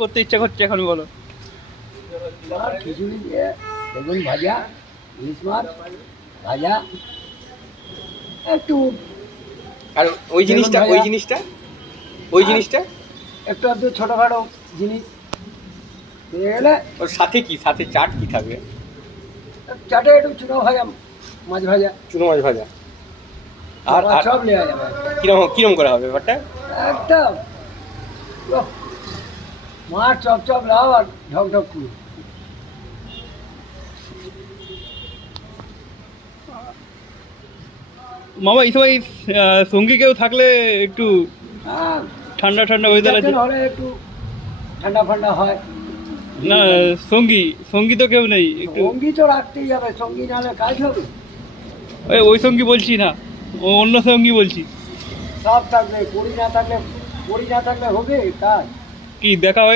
করতে ইচ্ছা করছে এখন বলো? খিচুড়ি দিয়ে বেগুন ভাজা, ইলিশ মাছ ভাজা, একটু আর ওই জিনিসটা ভাজা। ওই জিনিসটা ওই জিনিসটা একটু আধটু ছোটোখাটো জিনিস পেয়ে গেলে ওর সাথে কি, সাথে চাট কি থাকবে? চাটে একটু চুনো ভাজা, মাছ ভাজা, চুনো মাছ ভাজা। আর আর সব নেওয়া যাবে কিরম কিরম করে হবে ব্যাপারটা? একদম মাছ চপ চপ লাও আর ঢক ঢক পুরো। মামা এই সময় সঙ্গী কেউ থাকলে একটু হ্যাঁ, ঠান্ডা ঠান্ডা ওয়েদার আছে। চারজন হলে একটু ঠান্ডা ফান্ডা হয়। না, সঙ্গী সঙ্গী তো কেউ নেই, একটু সঙ্গী তো রাখতেই হবে, সঙ্গী নাহলে কাজ হবে। ওই সঙ্গী বলছি না, অন্য সঙ্গী বলছি। সব থাকবে, পড়ি না থাকলে হবে কাজ। কি দেখা হয়?